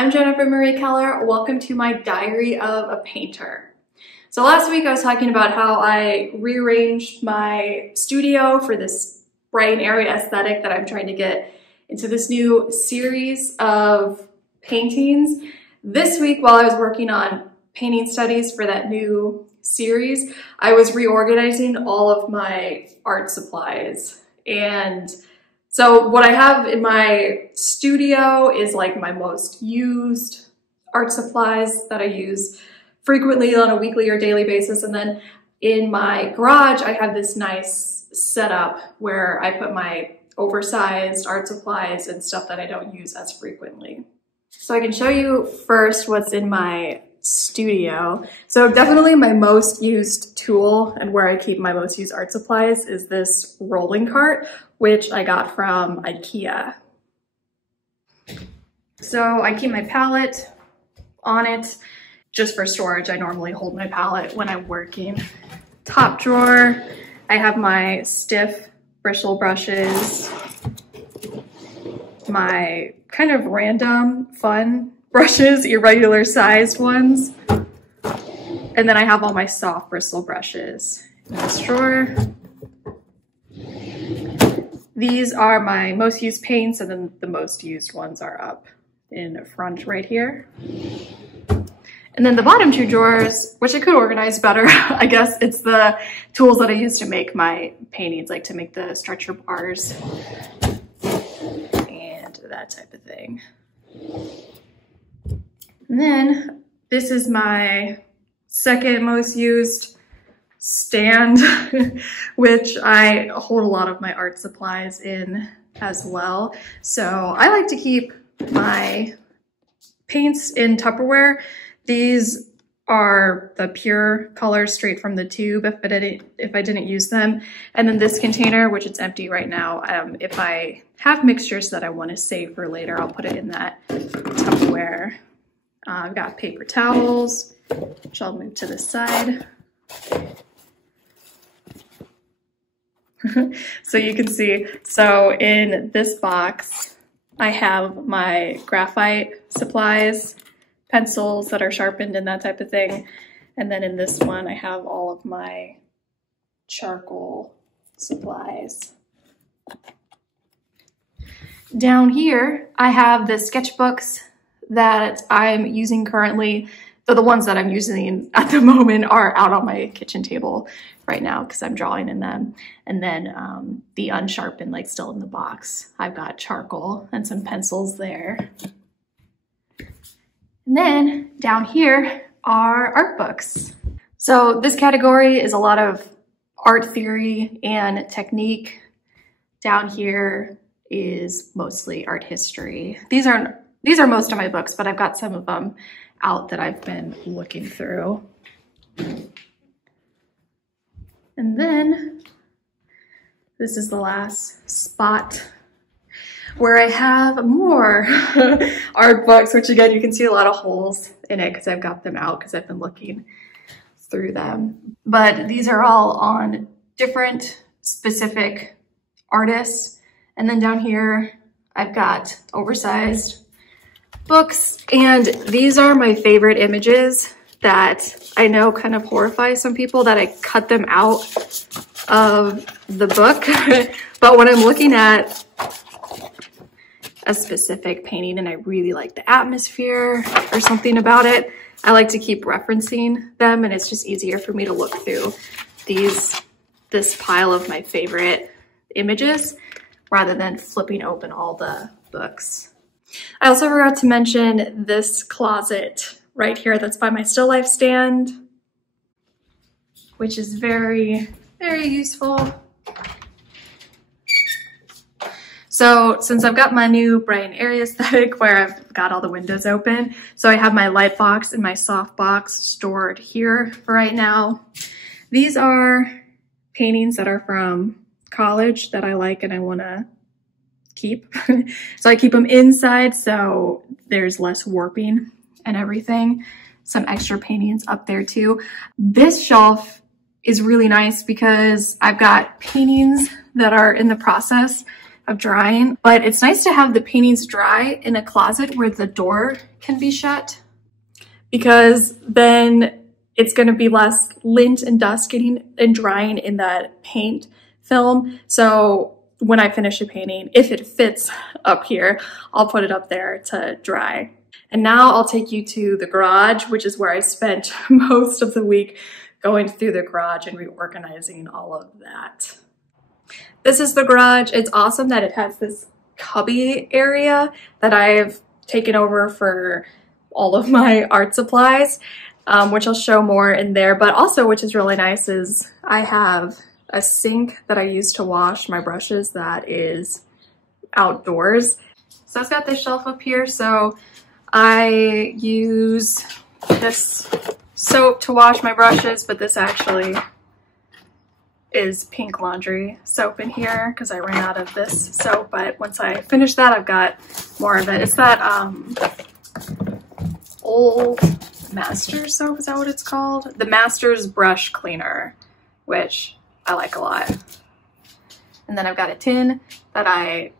I'm Jennifer Marie Keller. Welcome to my Diary of a Painter. So last week I was talking about how I rearranged my studio for this bright and airy aesthetic that I'm trying to get into this new series of paintings. This week, while I was working on painting studies for that new series, I was reorganizing all of my art supplies. And so what I have in my studio is like my most used art supplies that I use frequently on a weekly or daily basis. And then in my garage, I have this nice setup where I put my oversized art supplies and stuff that I don't use as frequently. So I can show you first what's in my studio. So definitely my most used tool and where I keep my most used art supplies is this rolling cart, which I got from IKEA. So I keep my palette on it just for storage. I normally hold my palette when I'm working. Top drawer, I have my stiff bristle brushes, my kind of random fun brushes, irregular sized ones. And then I have all my soft bristle brushes in this drawer. These are my most used paints, and then the most used ones are up in front right here. And then the bottom two drawers, which I could organize better, I guess it's the tools that I use to make my paintings, like to make the stretcher bars and that type of thing. And then this is my second most used stand, which I hold a lot of my art supplies in as well. So I like to keep my paints in Tupperware. These are the pure colors straight from the tube if I didn't use them. And then this container, which it's empty right now, if I have mixtures that I want to save for later, I'll put it in that Tupperware. I've got paper towels, which I'll move to the side. So you can see, so in this box, I have my graphite supplies, pencils that are sharpened and that type of thing. And then in this one, I have all of my charcoal supplies. Down here, I have the sketchbooks that I'm using currently. So the ones that I'm using at the moment are out on my kitchen table right now because I'm drawing in them. And then the unsharpened, like still in the box, I've got charcoal and some pencils there. And then down here are art books. So this category is a lot of art theory and technique. Down here is mostly art history. These are most of my books, but I've got some of them out that I've been looking through. And then this is the last spot where I have more art books, which again, you can see a lot of holes in it because I've got them out because I've been looking through them. But these are all on different specific artists. And then down here, I've got Oversized Books, and these are my favorite images that I know kind of horrify some people that I cut them out of the book. But when I'm looking at a specific painting and I really like the atmosphere or something about it, I like to keep referencing them, and it's just easier for me to look through this pile of my favorite images rather than flipping open all the books. I also forgot to mention this closet right here that's by my still life stand, which is very, very useful. So since I've got my new bright and airy aesthetic where I've got all the windows open, so I have my light box and my soft box stored here for right now. These are paintings that are from college that I like and I want to keep. So I keep them inside so there's less warping and everything. Some extra paintings up there too. This shelf is really nice because I've got paintings that are in the process of drying, but it's nice to have the paintings dry in a closet where the door can be shut, because then it's going to be less lint and dust getting and drying in that paint film. So when I finish a painting, if it fits up here, I'll put it up there to dry. And now I'll take you to the garage, which is where I spent most of the week going through the garage and reorganizing all of that. This is the garage. It's awesome that it has this cubby area that I've taken over for all of my art supplies, which I'll show more in there. But also, which is really nice, is I have a sink that I use to wash my brushes that is outdoors. So I've got this shelf up here. So I use this soap to wash my brushes, but this actually is pink laundry soap in here because I ran out of this soap. But once I finish that, I've got more of it. It's that old Masters soap, is that what it's called? The Masters brush cleaner, which I like a lot. And then I've got a tin that I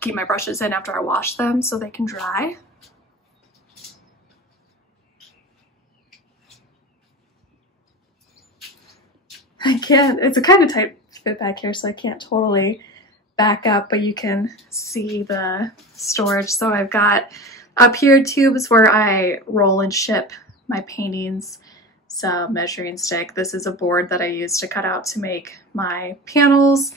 keep my brushes in after I wash them so they can dry. I can't, it's a kind of tight fit back here, so I can't totally back up, but you can see the storage. So I've got up here tubes where I roll and ship my paintings, some measuring stick. This is a board that I use to cut out to make my panels.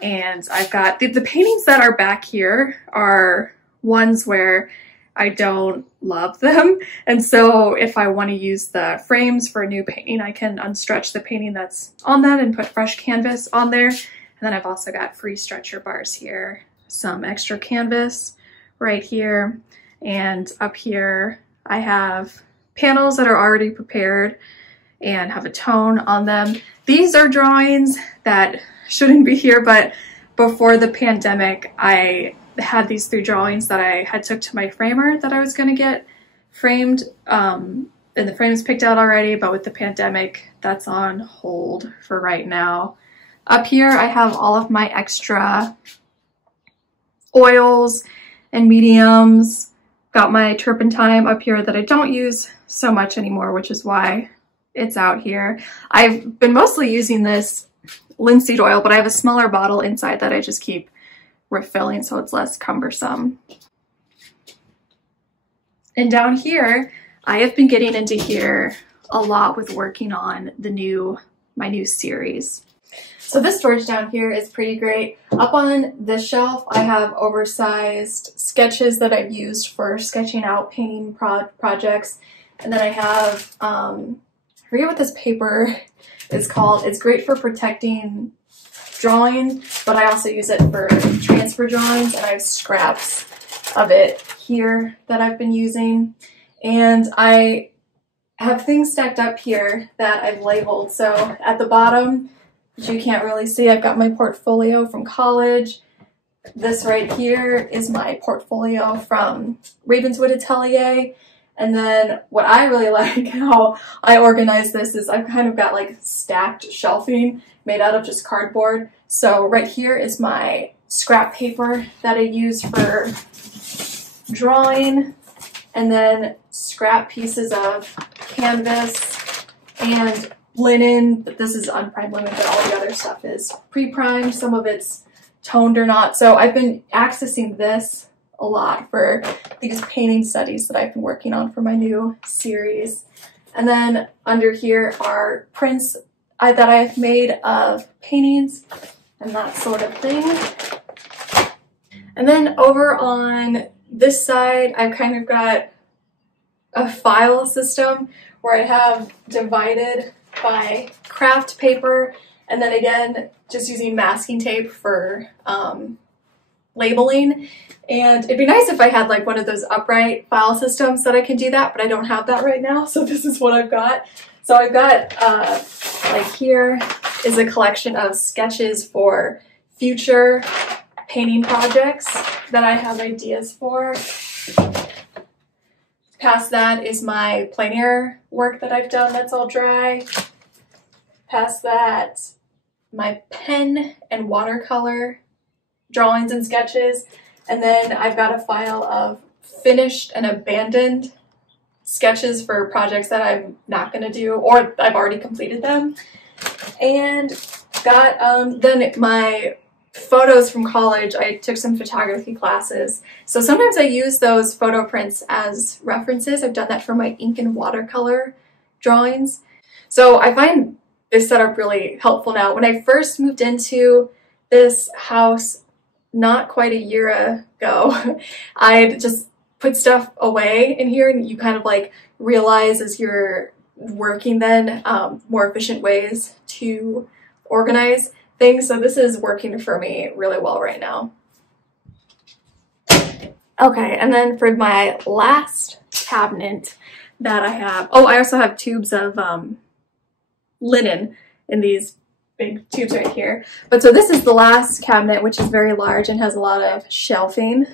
And I've got the paintings that are back here are ones where I don't love them. And so if I want to use the frames for a new painting, I can unstretch the painting that's on that and put fresh canvas on there. And then I've also got free stretcher bars here, some extra canvas right here. And up here, I have panels that are already prepared and have a tone on them. These are drawings that shouldn't be here, but before the pandemic, I had these 3 drawings that I had took to my framer that I was going to get framed, and the frame is picked out already, but with the pandemic, that's on hold for right now. Up here, I have all of my extra oils and mediums. Got my turpentine up here that I don't use so much anymore, which is why it's out here. I've been mostly using this linseed oil, but I have a smaller bottle inside that I just keep refilling so it's less cumbersome. And down here, I have been getting into here a lot with working on my new series. So this storage down here is pretty great. Up on this shelf, I have oversized sketches that I've used for sketching out painting projects. And then I have, I forget what this paper is called. It's great for protecting drawings, but I also use it for transfer drawings, and I have scraps of it here that I've been using. And I have things stacked up here that I've labeled. So at the bottom, which you can't really see, I've got my portfolio from college. This right here is my portfolio from Ravenswood Atelier. And then what I really like how I organize this is I've kind of got like stacked shelving made out of just cardboard. So right here is my scrap paper that I use for drawing, and then scrap pieces of canvas and linen, but this is unprimed linen, but all the other stuff is pre-primed. Some of it's toned or not. So I've been accessing this a lot for these painting studies that I've been working on for my new series. And then under here are prints that I've made of paintings and that sort of thing. And then over on this side, I've kind of got a file system where I have divided by craft paper, and then again, just using masking tape for labeling. And it'd be nice if I had like one of those upright file systems that I can do that, but I don't have that right now, so this is what I've got. So I've got, like here is a collection of sketches for future painting projects that I have ideas for. Past that is my plein air work that I've done that's all dry. Past that, my pen and watercolor drawings and sketches. And then I've got a file of finished and abandoned sketches for projects that I'm not going to do or I've already completed them. And got then my photos from college. I took some photography classes. So sometimes I use those photo prints as references. I've done that for my ink and watercolor drawings. So I find this setup really helpful now. When I first moved into this house not quite a year ago, I'd just put stuff away in here, and you kind of like realize as you're working then more efficient ways to organize things. So this is working for me really well right now. Okay, and then for my last cabinet that I have, oh, I also have tubes of linen in these big tubes right here. But so this is the last cabinet, which is very large and has a lot of shelving.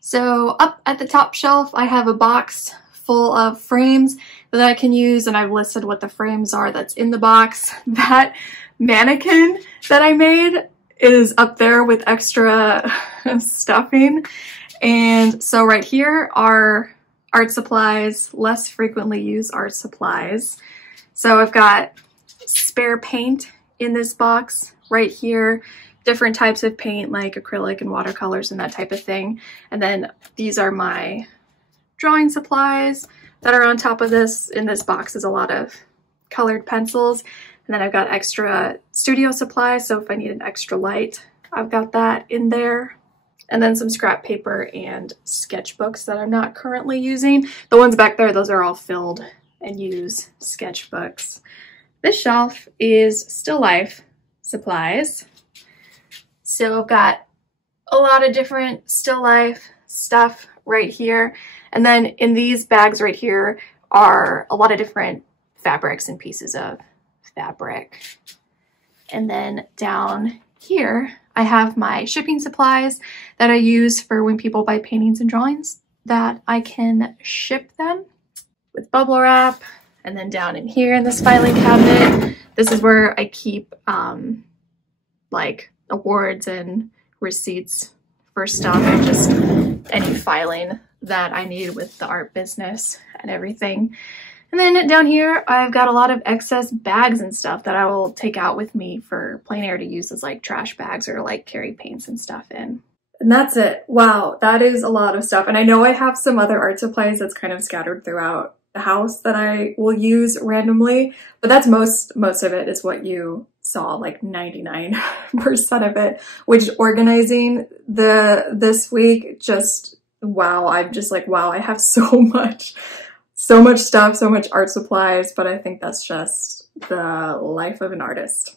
So up at the top shelf, I have a box full of frames that I can use, and I've listed what the frames are that's in the box. That mannequin that I made is up there with extra stuffing. And so right here are art supplies, less frequently used art supplies. So I've got spare paint in this box right here, different types of paint like acrylic and watercolors and that type of thing. And then these are my drawing supplies that are on top of this. In this box is a lot of colored pencils. And then I've got extra studio supplies, so if I need an extra light, I've got that in there. And then some scrap paper and sketchbooks that I'm not currently using. The ones back there, those are all filled and used sketchbooks. This shelf is still life supplies. So I've got a lot of different still life stuff right here. And then in these bags right here are a lot of different fabrics and pieces of fabric. And then down here, I have my shipping supplies that I use for when people buy paintings and drawings that I can ship them with bubble wrap. And then down in here in this filing cabinet, this is where I keep like awards and receipts for stuff and just any filing that I need with the art business and everything. And then down here, I've got a lot of excess bags and stuff that I will take out with me for plein air to use as like trash bags or like carry paints and stuff in. And that's it. Wow, that is a lot of stuff. And I know I have some other art supplies that's kind of scattered throughout the house that I will use randomly, but that's most of it is what you saw, like 99% of it, which organizing this week, just wow, I'm just like, wow, I have so much stuff, so much art supplies, but I think that's just the life of an artist.